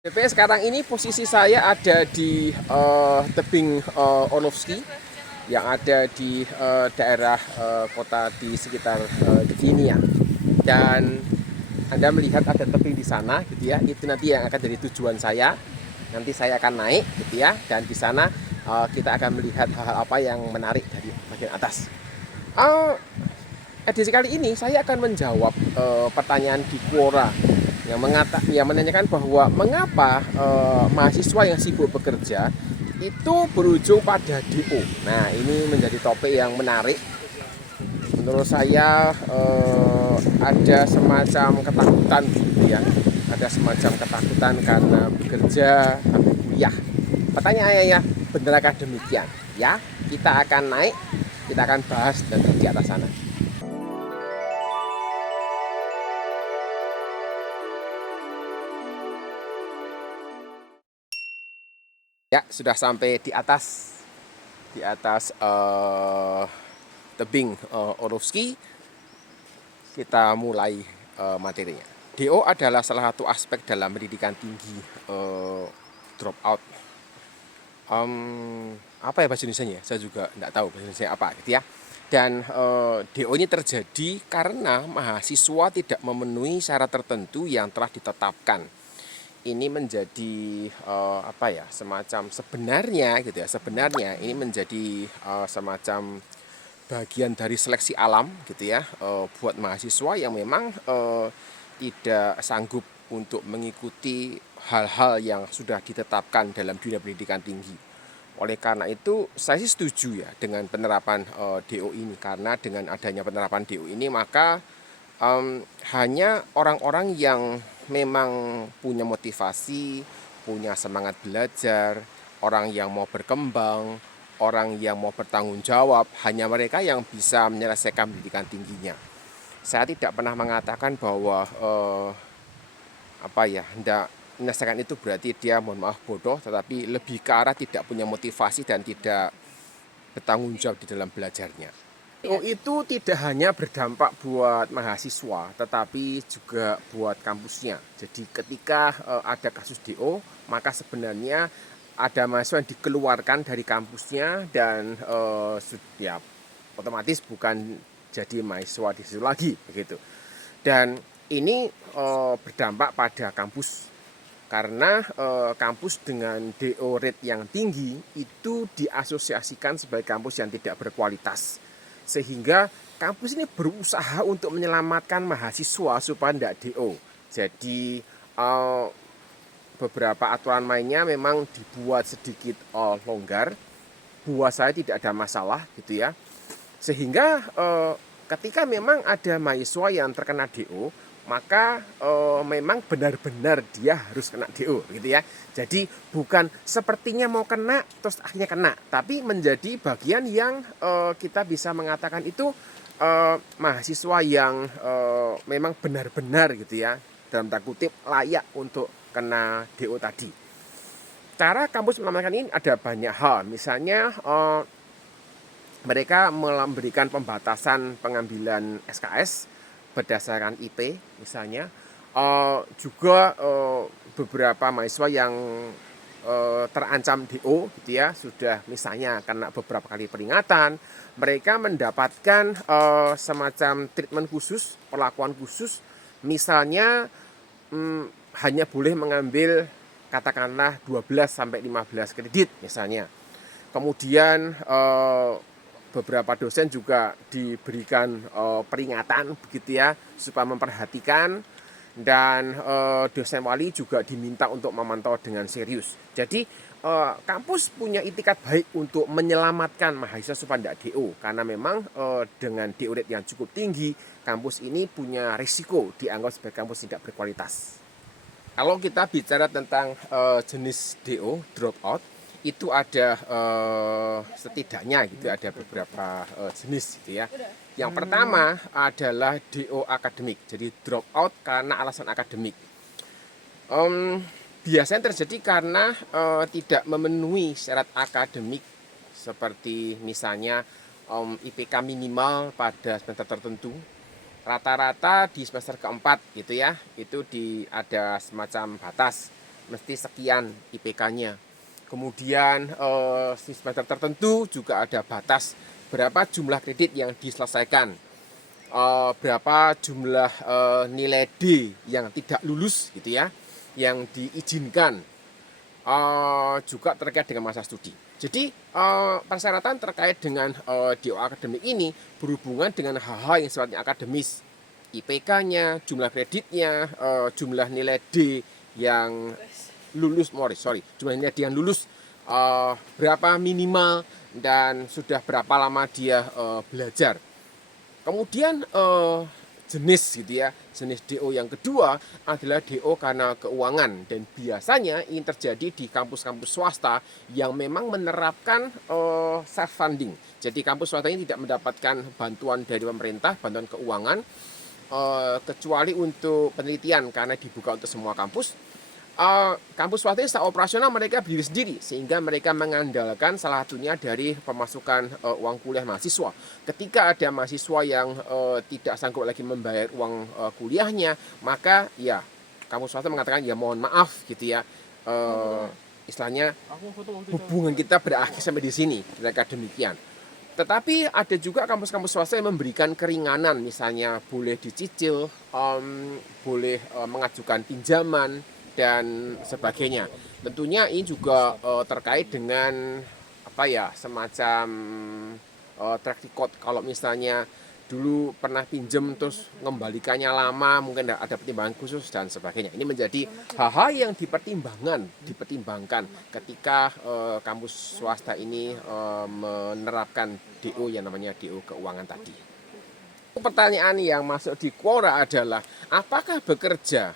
Sekarang ini posisi saya ada di tebing Orlowski yang ada di daerah kota di sekitar Gdynia. Dan Anda melihat ada tebing di sana, gitu ya. Itu nanti yang akan jadi tujuan saya. Nanti saya akan naik, gitu ya. Dan di sana kita akan melihat hal-hal apa yang menarik dari bagian atas. Uh, Edisi kali ini saya akan menjawab pertanyaan di Quora yang menanyakan bahwa mengapa mahasiswa yang sibuk bekerja itu berujung pada DO. Nah, ini menjadi topik yang menarik. Menurut saya ada semacam ketakutan gitu ya. Ada semacam ketakutan karena bekerja sambil kuliah. Pertanyaannya ya, benarkah demikian? Ya, kita akan naik, kita akan bahas dan di atas sana. Ya, sudah sampai di atas tebing Orlowski. Kita mulai materinya. DO adalah salah satu aspek dalam pendidikan tinggi drop out. Apa ya bahasa Indonesia? Saya juga tidak tahu bahasa Indonesia apa gitu ya. Dan DO ini terjadi karena mahasiswa tidak memenuhi syarat tertentu yang telah ditetapkan. Ini menjadi apa ya, semacam sebenarnya gitu ya, sebenarnya ini menjadi semacam bagian dari seleksi alam gitu ya, buat mahasiswa yang memang tidak sanggup untuk mengikuti hal-hal yang sudah ditetapkan dalam dunia pendidikan tinggi. Oleh karena itu saya sih setuju ya dengan penerapan DO ini, karena dengan adanya penerapan DO ini maka hanya orang-orang yang memang punya motivasi, punya semangat belajar, orang yang mau berkembang, orang yang mau bertanggung jawab, hanya mereka yang bisa menyelesaikan pendidikan tingginya. Saya tidak pernah mengatakan bahwa apa ya, hendak menyelesaikan itu berarti dia, mohon maaf, bodoh, tetapi lebih ke arah tidak punya motivasi dan tidak bertanggung jawab di dalam belajarnya. Oh, itu tidak hanya berdampak buat mahasiswa, tetapi juga buat kampusnya. Jadi ketika ada kasus DO, maka sebenarnya ada mahasiswa yang dikeluarkan dari kampusnya dan ya otomatis bukan jadi mahasiswa di situ lagi, begitu. Dan ini berdampak pada kampus karena kampus dengan DO rate yang tinggi itu diasosiasikan sebagai kampus yang tidak berkualitas, sehingga kampus ini berusaha untuk menyelamatkan mahasiswa supaya tidak DO. Jadi beberapa aturan mainnya memang dibuat sedikit longgar, buat saya tidak ada masalah gitu ya. Sehingga ketika memang ada mahasiswa yang terkena DO, maka memang benar-benar dia harus kena DO gitu ya. Jadi bukan sepertinya mau kena terus akhirnya kena, tapi menjadi bagian yang kita bisa mengatakan itu mahasiswa yang memang benar-benar gitu ya, dalam tanda kutip layak untuk kena DO tadi. Cara kampus menyelamatkan ini ada banyak hal. Misalnya mereka memberikan pembatasan pengambilan SKS berdasarkan IP misalnya. Juga beberapa mahasiswa yang terancam DO gitu ya, sudah misalnya kena beberapa kali peringatan, mereka mendapatkan semacam treatment khusus, perlakuan khusus. Misalnya hanya boleh mengambil katakanlah 12 sampai 15 kredit misalnya. Kemudian beberapa dosen juga diberikan peringatan begitu ya, supaya memperhatikan, dan dosen wali juga diminta untuk memantau dengan serius. Jadi kampus punya itikat baik untuk menyelamatkan mahasiswa supaya tidak DO, karena memang dengan DO rate yang cukup tinggi, kampus ini punya risiko dianggap sebagai kampus tidak berkualitas. Kalau kita bicara tentang jenis DO, dropout, itu ada setidaknya gitu, ada beberapa jenis gitu ya. Yang pertama adalah DO akademik, jadi dropout karena alasan akademik. Biasanya terjadi karena tidak memenuhi syarat akademik, seperti misalnya IPK minimal pada semester tertentu. Rata-rata di semester keempat gitu ya, itu ada semacam batas. mesti sekian IPK-nya. Kemudian di semester tertentu juga ada batas berapa jumlah kredit yang diselesaikan, berapa jumlah nilai D yang tidak lulus gitu ya, yang diizinkan, juga terkait dengan masa studi. Jadi persyaratan terkait dengan DO akademik ini berhubungan dengan hal-hal yang sifatnya akademis, IPK-nya, jumlah kreditnya, jumlah nilai D yang lulus, jumlah nilai D yang lulus berapa minimal, dan sudah berapa lama dia belajar. Kemudian jenis gitu ya, jenis DO yang kedua adalah DO karena keuangan, dan biasanya ini terjadi di kampus-kampus swasta yang memang menerapkan self funding. Jadi kampus swasta ini tidak mendapatkan bantuan dari pemerintah, bantuan keuangan, kecuali untuk penelitian karena dibuka untuk semua kampus. Kampus swasta secara operasional mereka berdiri sendiri, sehingga mereka mengandalkan salah satunya dari pemasukan uang kuliah mahasiswa. Ketika ada mahasiswa yang tidak sanggup lagi membayar uang kuliahnya, maka ya kampus swasta mengatakan ya mohon maaf gitu ya, istilahnya hubungan kita berakhir sampai di sini, mereka demikian. Tetapi ada juga kampus-kampus swasta yang memberikan keringanan, misalnya boleh dicicil, boleh mengajukan pinjaman dan sebagainya. Tentunya ini juga terkait dengan apa ya, semacam track record. Kalau misalnya dulu pernah pinjem terus mengembalikannya lama, mungkin ada pertimbangan khusus dan sebagainya. Ini menjadi hal-hal yang dipertimbangkan ketika kampus swasta ini menerapkan DO yang namanya DO keuangan tadi. Pertanyaan yang masuk di Quora adalah apakah bekerja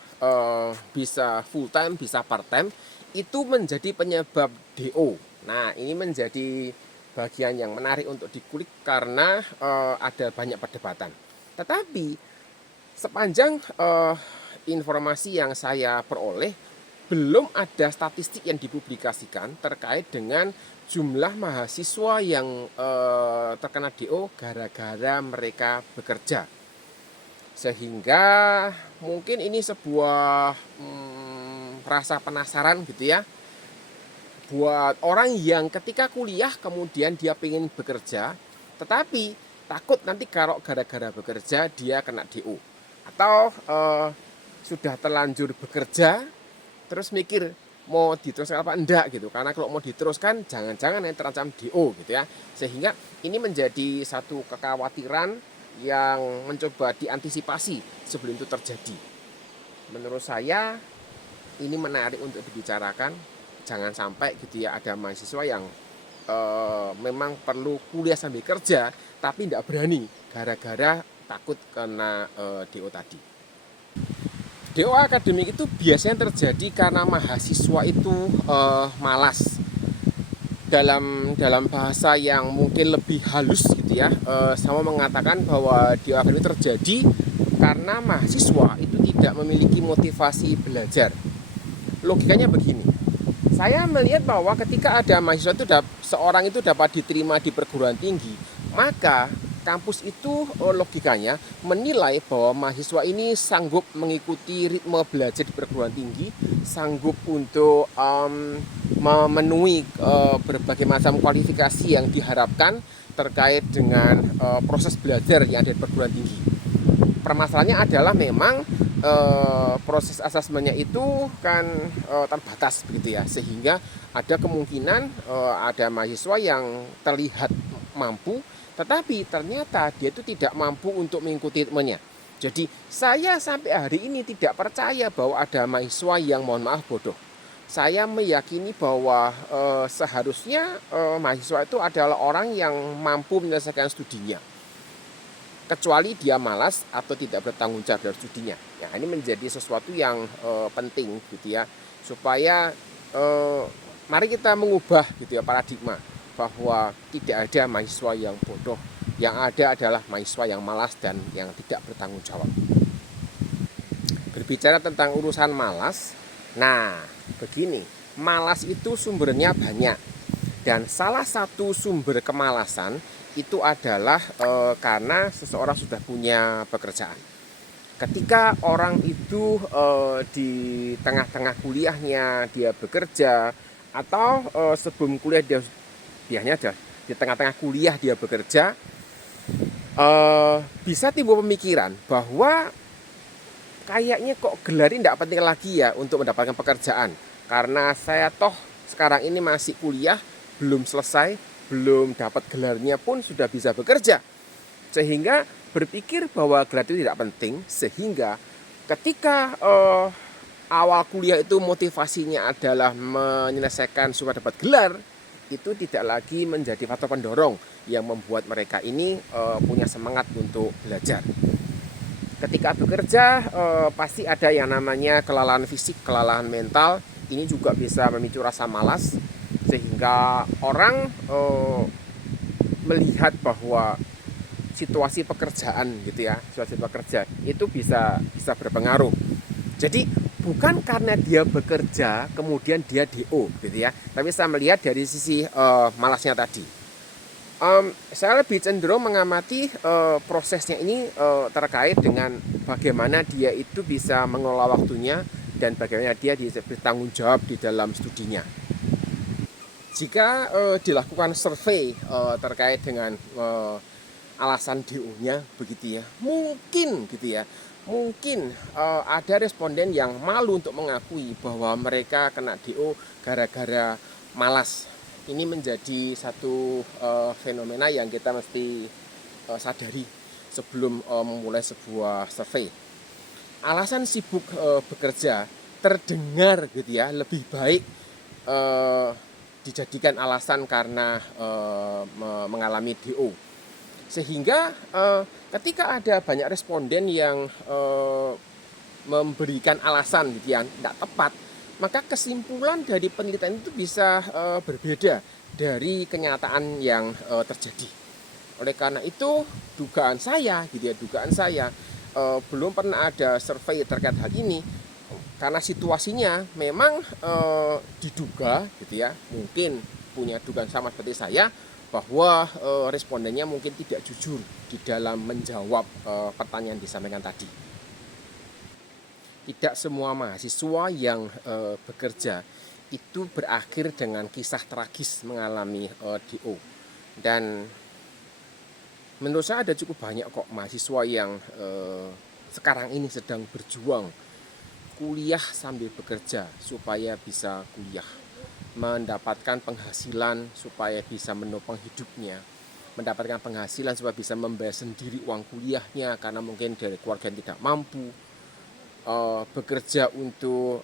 bisa full time, bisa part time, itu menjadi penyebab DO. Nah, ini menjadi bagian yang menarik untuk dikulik karena ada banyak perdebatan. Tetapi sepanjang informasi yang saya peroleh, belum ada statistik yang dipublikasikan terkait dengan jumlah mahasiswa yang terkena DO gara-gara mereka bekerja. Sehingga mungkin ini sebuah rasa penasaran gitu ya, buat orang yang ketika kuliah kemudian dia pengen bekerja, tetapi takut nanti kalau gara-gara bekerja dia kena DO. Atau sudah terlanjur bekerja terus mikir mau diteruskan apa enggak gitu, karena kalau mau diteruskan jangan-jangan yang terancam DO gitu ya. Sehingga ini menjadi satu kekhawatiran yang mencoba diantisipasi sebelum itu terjadi. Menurut saya ini menarik untuk dibicarakan. Jangan sampai gitu ya ada mahasiswa yang memang perlu kuliah sambil kerja tapi tidak berani gara-gara takut kena DO tadi. DO akademik itu biasanya terjadi karena mahasiswa itu malas. Dalam bahasa yang mungkin lebih halus gitu ya, sama mengatakan bahwa DO akademik terjadi karena mahasiswa itu tidak memiliki motivasi belajar. Logikanya begini, saya melihat bahwa ketika ada mahasiswa itu seorang itu dapat diterima di perguruan tinggi, maka kampus itu logikanya menilai bahwa mahasiswa ini sanggup mengikuti ritme belajar di perguruan tinggi, sanggup untuk memenuhi berbagai macam kualifikasi yang diharapkan terkait dengan proses belajar yang ada di perguruan tinggi. Permasalahannya adalah memang proses asesmennya itu kan terbatas begitu ya, sehingga ada kemungkinan ada mahasiswa yang terlihat mampu tetapi ternyata dia itu tidak mampu untuk mengikuti ritmenya. Jadi saya sampai hari ini tidak percaya bahwa ada mahasiswa yang mohon maaf bodoh. Saya meyakini bahwa seharusnya mahasiswa itu adalah orang yang mampu menyelesaikan studinya, kecuali dia malas atau tidak bertanggung jawab dari studinya. Ya, ini menjadi sesuatu yang penting gitu ya, supaya mari kita mengubah gitu ya paradigma bahwa tidak ada mahasiswa yang bodoh, yang ada adalah mahasiswa yang malas dan yang tidak bertanggung jawab. Berbicara tentang urusan malas, nah begini, malas itu sumbernya banyak, dan salah satu sumber kemalasan itu adalah karena seseorang sudah punya pekerjaan. Ketika orang itu di tengah-tengah kuliahnya dia bekerja, atau sebelum kuliah dianya aja di tengah-tengah kuliah dia bekerja, bisa timbul pemikiran bahwa kayaknya kok gelar ini tidak penting lagi ya untuk mendapatkan pekerjaan, karena saya toh sekarang ini masih kuliah, belum selesai, belum dapat gelarnya pun sudah bisa bekerja, sehingga berpikir bahwa gelar itu tidak penting. Sehingga ketika awal kuliah itu motivasinya adalah menyelesaikan supaya dapat gelar, itu tidak lagi menjadi faktor pendorong yang membuat mereka ini punya semangat untuk belajar. Ketika bekerja pasti ada yang namanya kelelahan fisik, kelelahan mental. Ini juga bisa memicu rasa malas, sehingga orang melihat bahwa situasi pekerjaan gitu ya, situasi pekerja itu bisa berpengaruh. Jadi bukan karena dia bekerja kemudian dia DO gitu ya, tapi saya melihat dari sisi malasnya tadi. Saya lebih cenderung mengamati prosesnya ini terkait dengan bagaimana dia itu bisa mengelola waktunya dan bagaimana dia bertanggung jawab di dalam studinya. Jika dilakukan survei terkait dengan alasan DO-nya begitu ya, mungkin gitu ya, mungkin ada responden yang malu untuk mengakui bahwa mereka kena DO gara-gara malas. Ini menjadi satu fenomena yang kita mesti sadari sebelum memulai sebuah survei. Alasan sibuk bekerja terdengar gitu ya lebih baik dijadikan alasan karena mengalami DO. Sehingga ketika ada banyak responden yang memberikan alasan gitu yang tidak tepat, maka kesimpulan dari penelitian itu bisa berbeda dari kenyataan yang terjadi. Oleh karena itu dugaan saya gitu ya, dugaan saya belum pernah ada survei terkait hal ini, karena situasinya memang diduga gitu ya, mungkin punya dugaan sama seperti saya bahwa respondennya mungkin tidak jujur di dalam menjawab pertanyaan disampaikan tadi. Tidak semua mahasiswa yang bekerja itu berakhir dengan kisah tragis mengalami DO. Dan menurut saya ada cukup banyak kok mahasiswa yang sekarang ini sedang berjuang kuliah sambil bekerja supaya bisa kuliah, mendapatkan penghasilan supaya bisa menopang hidupnya, mendapatkan penghasilan supaya bisa membayar sendiri uang kuliahnya karena mungkin dari keluarga yang tidak mampu, bekerja untuk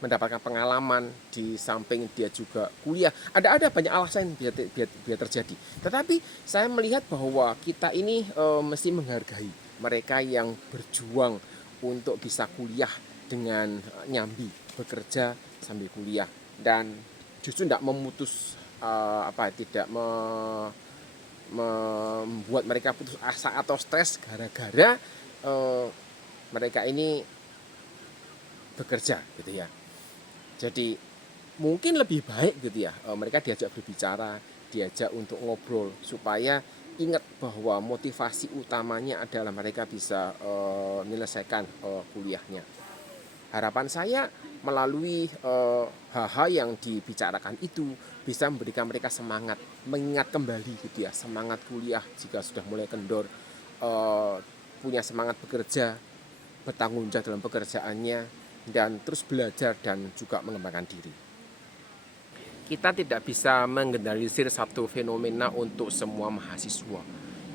mendapatkan pengalaman di samping dia juga kuliah. Ada banyak alasan yang biar terjadi. Tetapi saya melihat bahwa kita ini mesti menghargai mereka yang berjuang untuk bisa kuliah dengan nyambi, bekerja sambil kuliah, dan justru tidak memutus tidak membuat mereka putus asa atau stres gara-gara mereka ini bekerja gitu ya. Jadi mungkin lebih baik gitu ya mereka diajak berbicara, diajak untuk ngobrol supaya ingat bahwa motivasi utamanya adalah mereka bisa menyelesaikan kuliahnya. Harapan saya melalui hal-hal yang dibicarakan itu bisa memberikan mereka semangat, mengingat kembali gitu ya, semangat kuliah jika sudah mulai kendor, punya semangat bekerja, bertanggung jawab dalam pekerjaannya, dan terus belajar dan juga mengembangkan diri. Kita tidak bisa menggeneralisir satu fenomena untuk semua mahasiswa.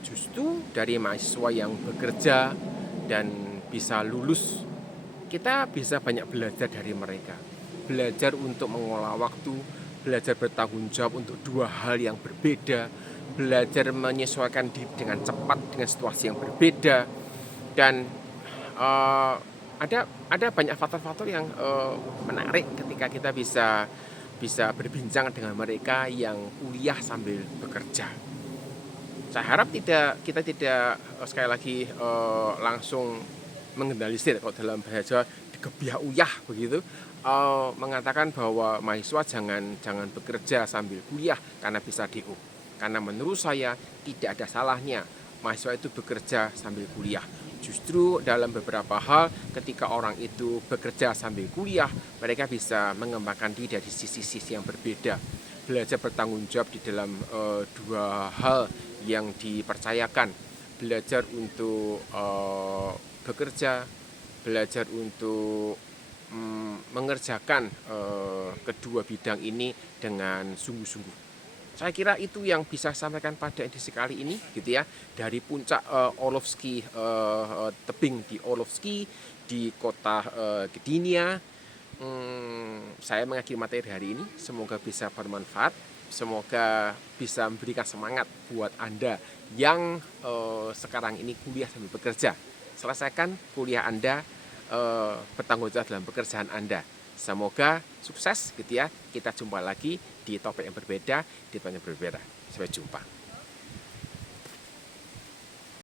Justru dari mahasiswa yang bekerja dan bisa lulus, kita bisa banyak belajar dari mereka. Belajar untuk mengolah waktu, belajar bertanggung jawab untuk dua hal yang berbeda, belajar menyesuaikan diri dengan cepat dengan situasi yang berbeda, dan ada banyak faktor-faktor yang menarik ketika kita bisa berbincang dengan mereka yang kuliah sambil bekerja. Saya harap kita tidak sekali lagi langsung mengeneralisir kalau dalam bahasa digebiah uyah begitu, mengatakan bahwa mahasiswa jangan bekerja sambil kuliah karena bisa DO. Karena menurut saya tidak ada salahnya mahasiswa itu bekerja sambil kuliah. Justru dalam beberapa hal ketika orang itu bekerja sambil kuliah, mereka bisa mengembangkan diri dari sisi-sisi yang berbeda. Belajar bertanggung jawab di dalam dua hal yang dipercayakan. Belajar untuk bekerja, belajar untuk mengerjakan kedua bidang ini dengan sungguh-sungguh. Saya kira itu yang bisa saya sampaikan pada edisi kali ini gitu ya. Dari puncak Orlovsky, tebing di Orlovsky di kota Gdynia. Saya mengakhiri materi hari ini. Semoga bisa bermanfaat. Semoga bisa memberikan semangat buat Anda yang sekarang ini kuliah sambil bekerja. Selesaikan kuliah Anda, bertanggung jawab dalam pekerjaan Anda. Semoga sukses gitu ya. Kita jumpa lagi di topik yang berbeda, di tempat yang berbeda. Sampai jumpa.